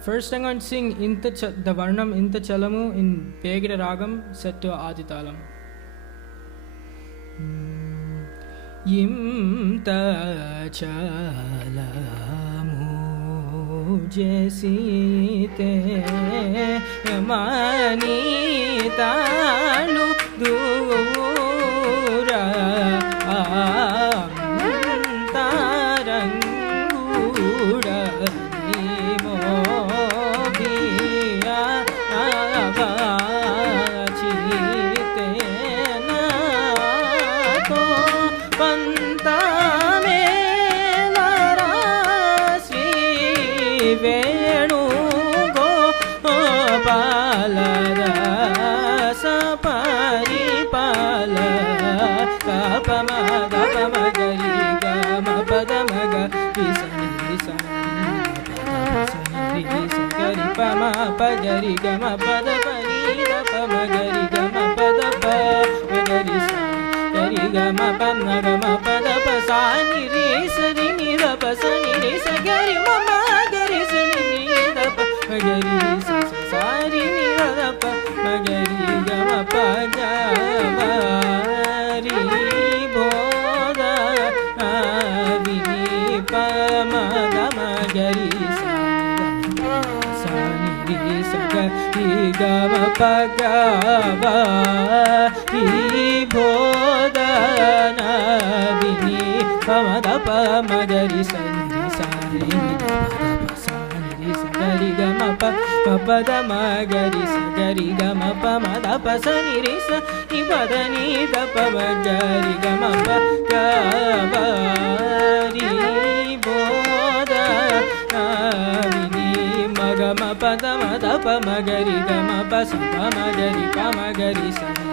First I'm going to sing the Varnam Inta Chalamu in Pegida Ragam set to Aditalam. Imta Chalamu Jesite Mani Talu Dura Pagari gama pada pani da pamagari gama pada pa magari sa gari gama panna gama pada pa sa ni re sa ni ni da pa sa ni re sa gari mama gari sa ni ni da pa magari sa sa ri ni da pa magari gama pa gama ri boda avini pa ma gama gari Gama pagava Bodhana Vini Pamada Pamagari Sani Sari Sani Sari Gama Papada Magari Sagari Gama Pamada Pasani Risa Ipadani Dapamagari Gama Pagava Bodhana Magama Padama Dapa Magari Gama Pasa Pamagari Pamagari Sani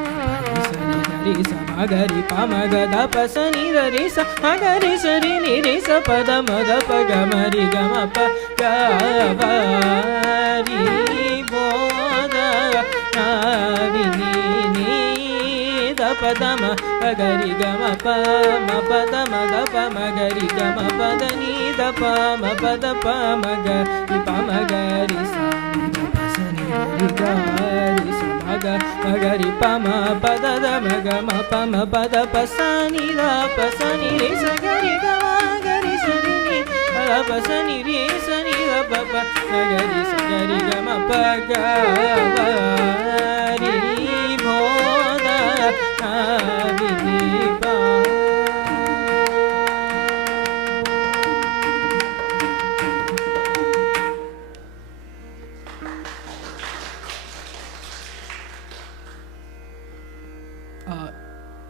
Risa Magari Pamagada Pasani Risa Magari Sari Risa Padama Dapa Gamari Gama Pagavari Boda Navini Dapadama Magari Gama Pama Padama Dapa Magari Gama Padani Dapa Mapadapa Magari Pamagari Sani Gari Samaga Magari Pama Padada Magama Pama Pada Pasani Da Pasani Risa Gari Gama Gari Sani Pada Pasani Risa Ni Da Papa Magari Sagari Gama Pagavari Boda Avini Pa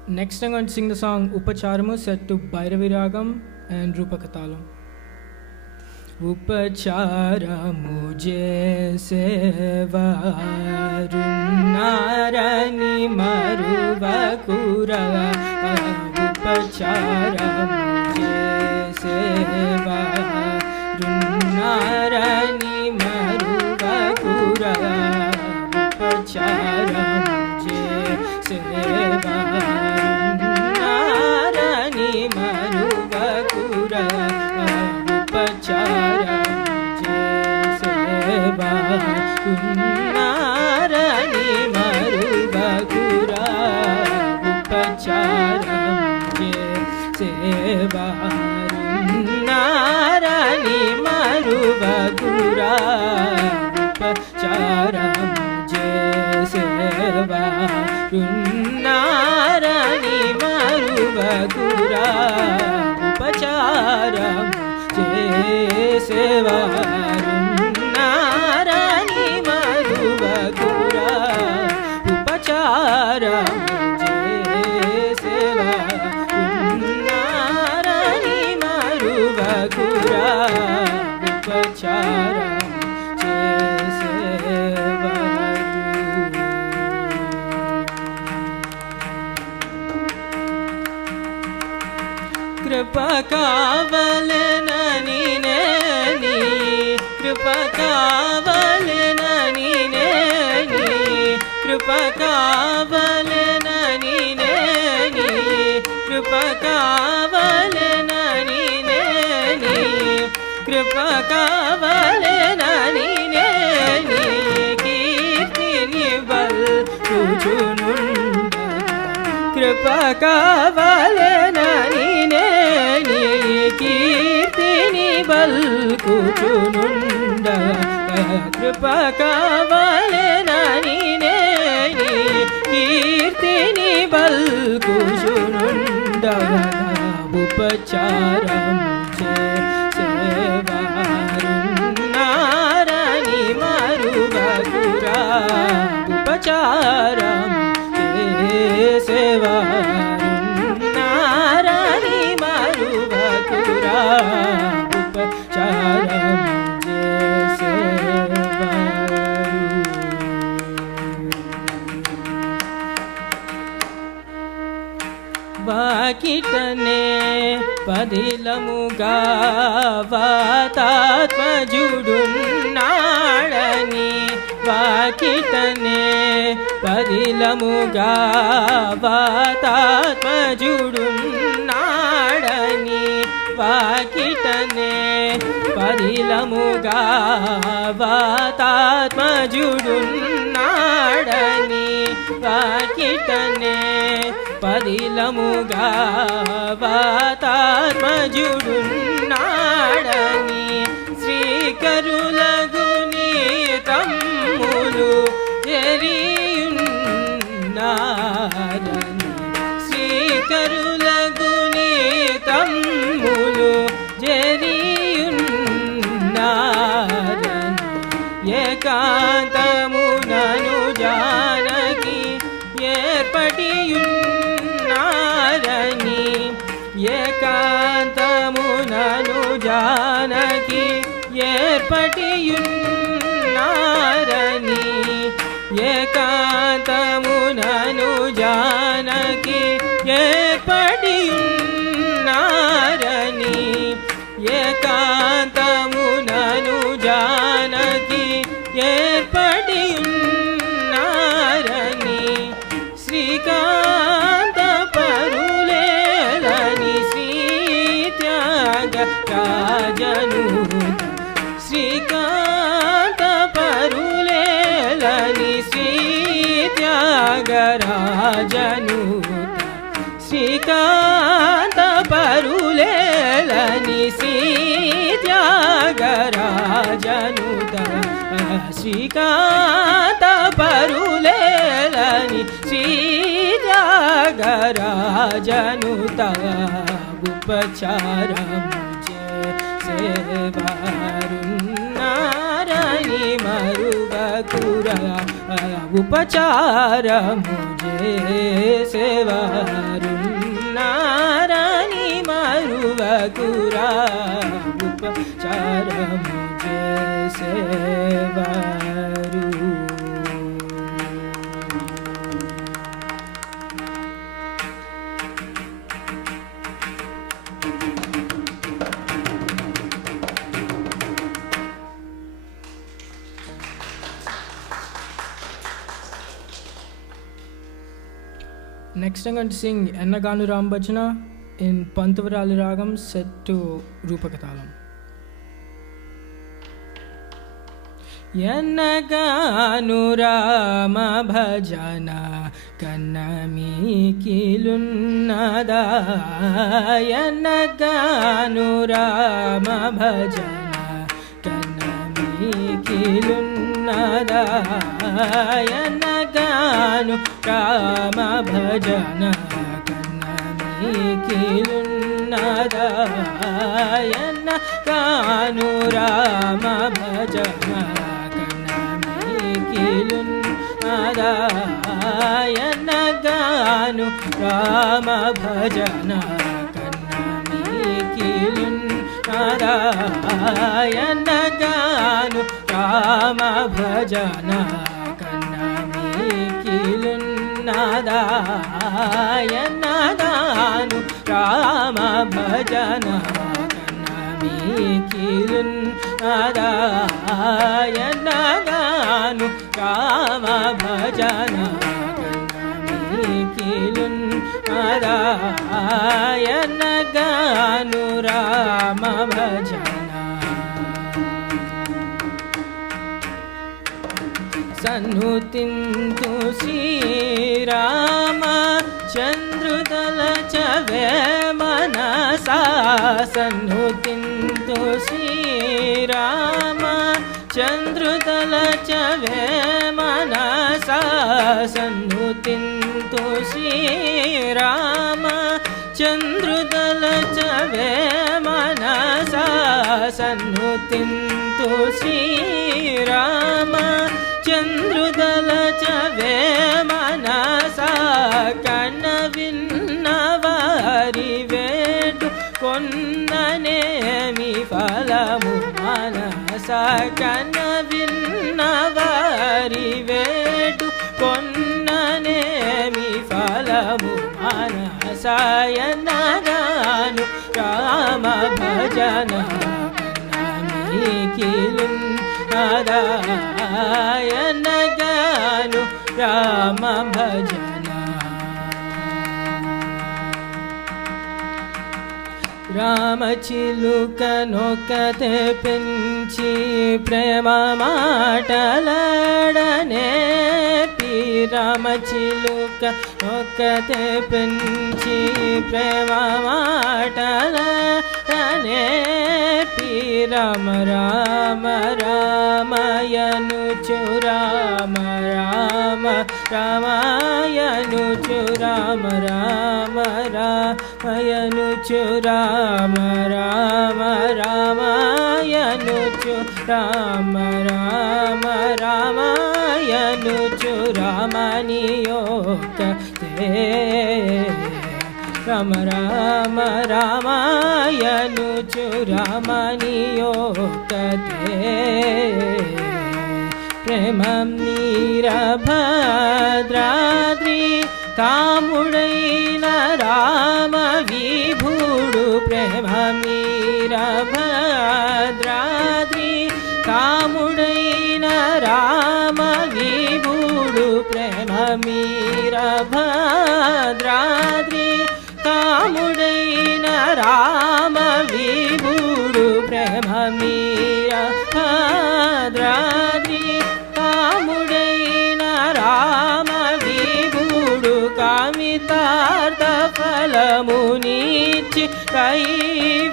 Next I'm going to sing the song Upacharamu set to Bhairavi Ragam and Rupakatalam. Upacharamu Jese Varunarani Maruvakura Upacharamu Jese Varunarani Maruvakura Upacharamu Jese Varunarani Maruvakura Upacharamu Jese Varunarani Maruvakura Upacharamu Jese Varunarani Maruvakura Upacharamu Jese Varunarani Maruvakura Upacharamu Jese Varunarani Maruvakura Upacharamu Jese Varunarani Maruvakura Upacharamu Jese Kripa kavalena nine ni Kripa kavalena nine ni Kripa kavalena nine ni Kripa kavalena nine ni Kripa kavalena కావలెనని నీ కీర్తిని బల్కుచునుండగా కృప కావలెనని నీ కీర్తిని బల్కుచునుండగా ఉపచారం చేసేవారున్నారని మరువకురా ఉపచారం చేసేవారున్నారని మరువకురా ఉపచారం వాకిటనే పదిలముగా వాతాత్మజుడున్నాడని వాకిటనే పదిలముగా వాతాత్మజుడున్నాడని వాకిటనే పదిలముగా వాతాత్మజుడున్నాడని వాకిటనే పదిలముగా వాతాత్మజుడున్నాడని శ్రీకరులగుని తమ్ములు ఎరియున్నారని శ్రీకరులగుని తమ్ములు జరియున్నారని ఏకాంతమునను జానకి ఏర్పటియున్నారని ఏకాంతమునను జానకి ఏర్పటియున్నారని ఏకాంతమునను జానకి ఏర్పటియున్నారని ఏకాంతమునను జానకి ఏర్పటియున్నారని శ్రీకాంత పరులేలని శ్రీత్యాగ రాజను శ్రీకాంత పరులేలని శ్రీత్యాగ రాజను శ్రీకాంత పరులేలని శ్రీత్యాగ రాజనుత శ్రీకాంత పరులేలని శ్రీత్యాగ రాజనుత ఉపచారం చేసేవారున్నారని మరువకురా ఉపచారము చేసేవారున్నారని మరువకురా ఉపచారము చేసేవారు Next I'm going to sing Ennaganu Ram Bhajana in Pantavarali Ragam set to Rupakatalam. Ennaganu Rama Bhajana Kannami Kilunnada Ennaganu Rama Bhajana Kannami Kilunnada Ennaganu Rama Bhajana Kannami Kilunnada Ennaganu Rama Bhajana Kannami Kilunnada Ennaganu Rama Bhajana Kannami Kilunnada Ennaganu Rama Bhajana Nada Ennaganu Rama Bhajana Kannami Kilunnada Ennaganu Rama Bhajana Kannami Kilunnada Ennaganu Rama Bhajana Sanutintu Sri Rama Chandruda చవే మనసా సన్నుతింతు శ్రీరామ చంద్రుదల చవే మనసా సన్నుతింతు శ్రీరామ చంద్రుదల చవే మనసా సన్నుతింతు శ్రీరామ చంద్రుదల చవే మనసా కన్న విన్నవారి వేటు కొన్ననేమి ఫలము మనసా కన్న విన్నవారి వేటు కొన్ననేమి ఫలము మనసాయనగాను రామ భజన నారాయణగాను రామ భజన రామ చిలుకనొకతే పెంచి ప్రేమ మాటలాడనే రామ చిలుకనొకతే పెంచి ప్రేమ మాటలాడనే రామ రామ రామయనుచు రామ రామ రామయనుచు రామ రామ రామయనుచు రామ రామ రామయనుచు రామ రామ రామయనుచు రామనియోగతే రామ రామ రామాయనుచు రామనియోగతే ప్రేమం నీరభద్రాద్రి కాముడైన రామ విభుడు ప్రేమం నీరభద్రాద్రి కాముడైన రామ విభుడు ప్రేమం నీరభద్రాద్రి కాముడైన రామ విభుడు ప్రేమ మీరభద్రాద్రి కాముడైన రామ విభుడు కామితార్థ ఫలమునిచ్చి కైవల్యమోసగలే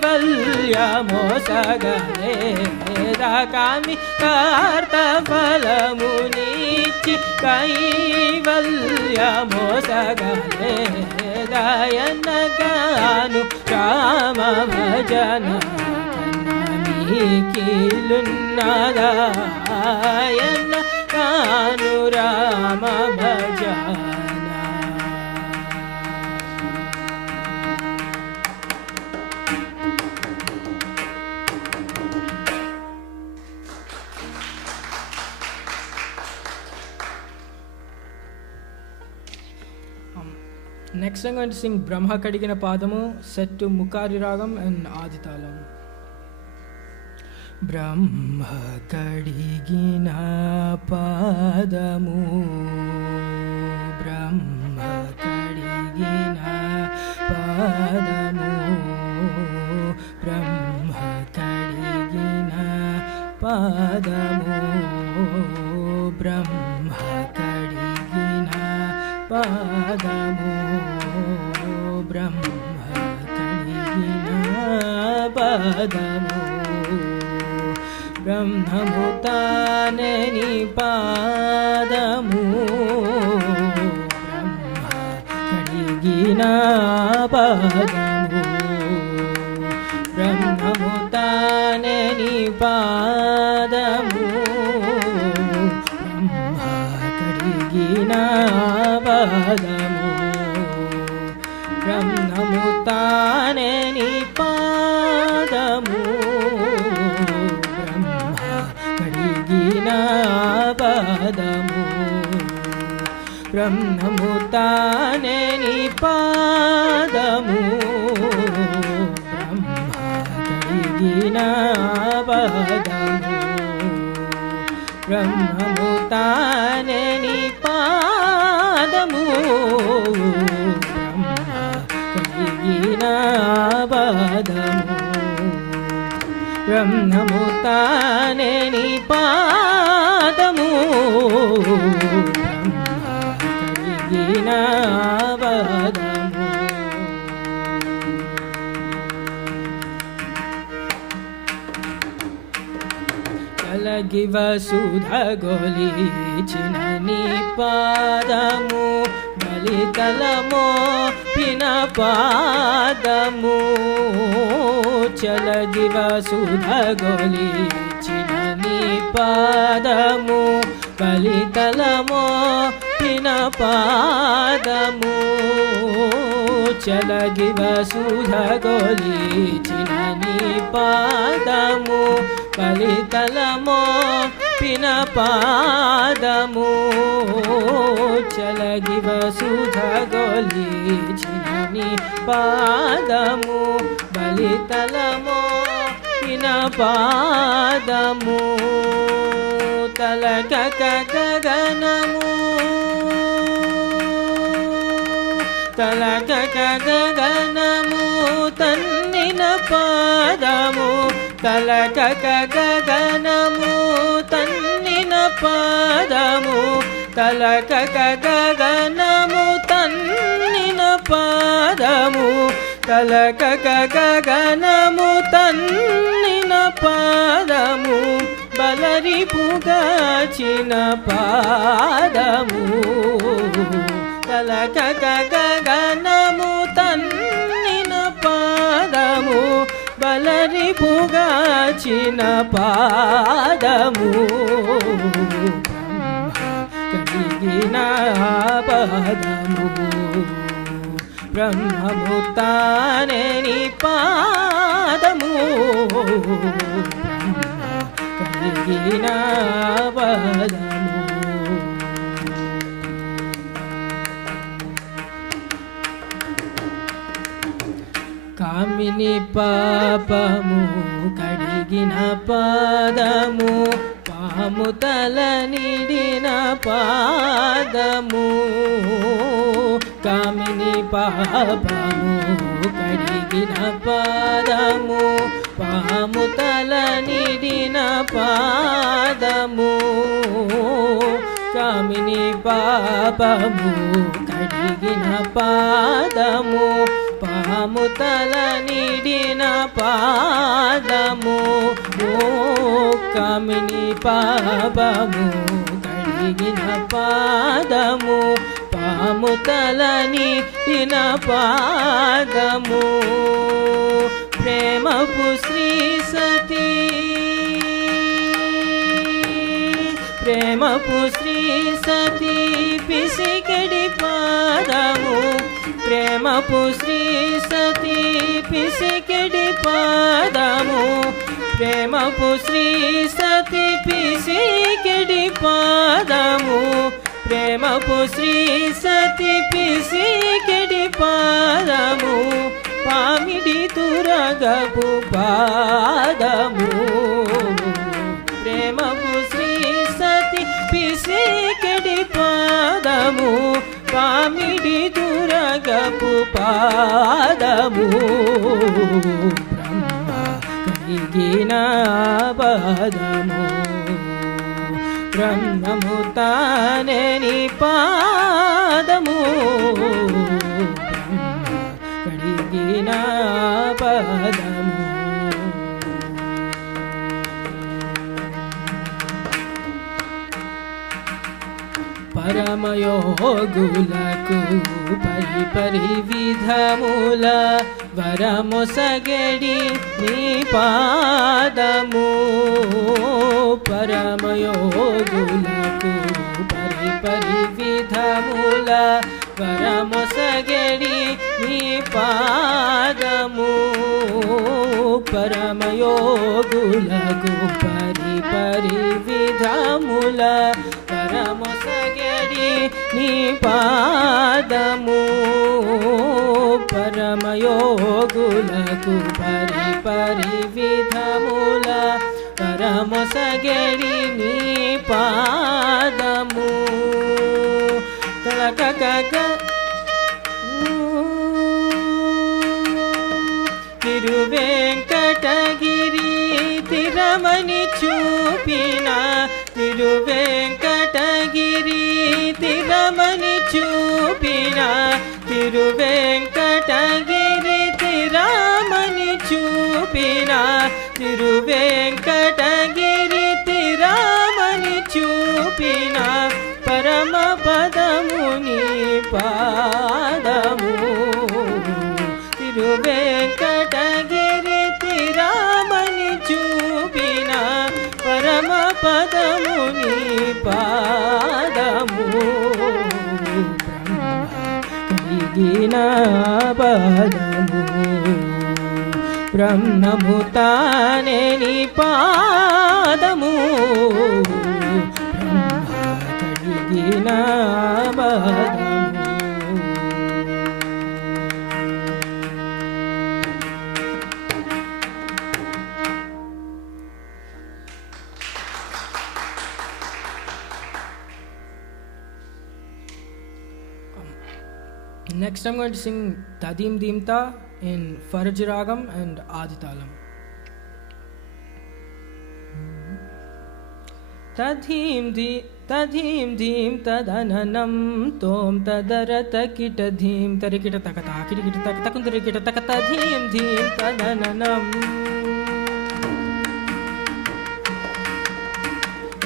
కామితార్థ ఫలమునిచ్చి కైవల్యమోసగలే దయనగాను రామ భజన కీలున్నదాయన కాను రామ భజన Next I'm going to sing Brahma Kadigina Padamu set to Mukari Ragam and Aditalam. Brahma Kadigina Padamu Brahma Kadigina Padamu Brahma Kadigina Padamu Brahma Kadigina Padamu Brahma Kadigina Padamu Brahmamutaneni Padamu Brahma Kadigina Padamu Brahmamutaneni Padamu Brahma Kadigina Padamu Brahmamutaneni Padamu Brahma Kadigina Padamu Brahmamutaneni Padamu Brahma Kadigina Padamu Brahmamutaneni Padamu Brahmamutaneni Padamu Brahma Kadigina Padamu చలగి వసుధ గొలిచిన నీ పాదము బలితలమో పిన పాదము చలగి వసుధ గొలిచిన నీ పాదము బలితలమో పిన పాదము చలగి వసుధ గొలిచిన నీ పాదము బలితలమో పిన పాదము చలగి వసుధ గొలిచిన నీ పాదము బలితలమో పిన పాదము తలకక గగనము తలకక గగనము తన్నిన పాదము తలకక గగనము తన్నిన పాదము తలకక గగనము తన్నిన పాదము తలకక గగనము తన్నిన పాదము బలరిపుగాచిన పాదము తలకక గగనము తన్నిన పాదము బలరిపుగాచిన పాదము కడిగిన పాదము బ్రహ్మము తానే నీ పాదము కడిగిన పాదము కామిని పాపము కడిగిన పాదము పాము తల నిడిన పాదము కామిని పాపము కడిగిన పాదము పాము తల నిడిన పాదము కామిని పాపము కడిగిన పాదము పాము తల నిడిన పాదము కామిని పాపము కడిగిన పాదము పాము తల నిడిన పాదము ప్రేమపు శ్రీ సతీ ప్రేమపు శ్రీ సతీ పిసికెడి పాదము ప్రేమపు శ్రీ సతీ పిసికెడి పాదము ప్రేమపు శ్రీ సతీ పిసికెడి పాదము ప్రేమపు శ్రీ సతీ పిసికెడి పాదము పామిడి తురగపు పాదము ప్రేమపు శ్రీ సతీ పిసికెడి పాదము పామిడి తురగపు పాదము బ్రహ్మ కడిగిన పాదము బ్రహ్మము తానే నీ పాదము బ్రహ్మ కడిగిన పాదము పరమయోగులకు పరి విధముల వరమొసగడి నీ పాదము పరమయోగులకు పరి విధముల వరమొసగడి నీ పాదము పరమయోగులకు పరి విధముల వరమొసగడి నీ పాదము పరమయోగులకు పరి విధముల వరమొసగడి నీ పాదము తలకక తిరువెంకటగిరి తిరమణి చూపిన తిరువెంకటగిరి తిరమణి చూపిన తిరువెంకటగిరి తిరమణి చూపిన తిరువెంకటగిరి పదము నీ పాదము కడిగిన పదము బ్రహ్మము తానే నీ పాదము బ్రహ్మ కడిగిన పదము. Next I'm going to sing Tadim Dimta in Faraj Ragam and Aditalam. Tadim dim tadananam tom tadarata kitadhim tarikita takata kirikita takakundarikita takata dim tadananam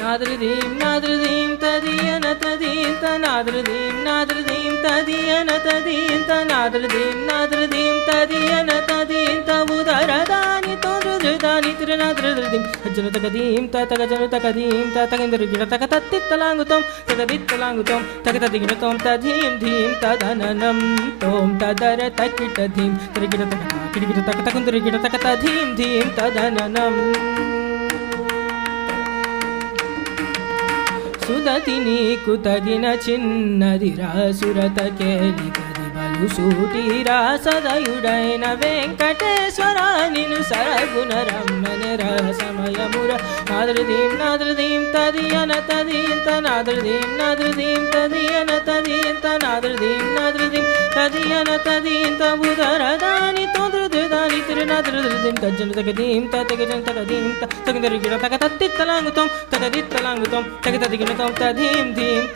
Nadridim tadiyana tadim tanadridim tadiyana tadim tanadridim tadiyana tadim tabudaradani tondrudani tiranadridim ajnatakadim tatagajnatakadim tatagindrigita takatattitalangutom takadittalangutom takatadiginatom tadim tadananam tom tadaratakkitadim tarigita takata kirigita takatakundarigita takatadim tadananam సుదతి నీకు తగిన చిన్నదిరా సురత కేలి కదిబలు సూటిరా సదయుడైన వెంకటేశ్వర నిను సరగుణ రమ్మన రసమయముర నాద్రదీం తదియన తదీంత నాద్రదీం తదియన తదీంత నాద్రదీం తదియన తదీంత బుధరదాని తోద్రదాని తిరునాద్రదీం తజ్జన తగదీం తగజన తగదీం తగదరిగిర తగతత్తిత్తలాంగుతం తగదిత్తలాంగుతం తగతదిగిన tadim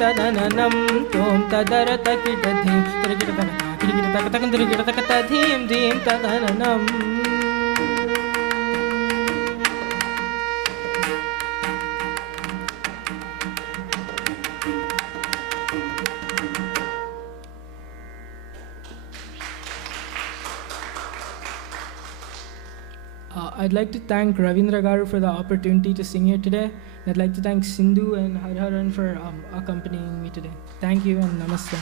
tadananam tom tadaratakkitadim tarigita takata kirigita takakundarigita takatadim tadananam. I'd like to thank Ravindra Garu for the opportunity to sing here today. I'd like to thank Sindhu and Harharan for accompanying me today. Thank you and namaste.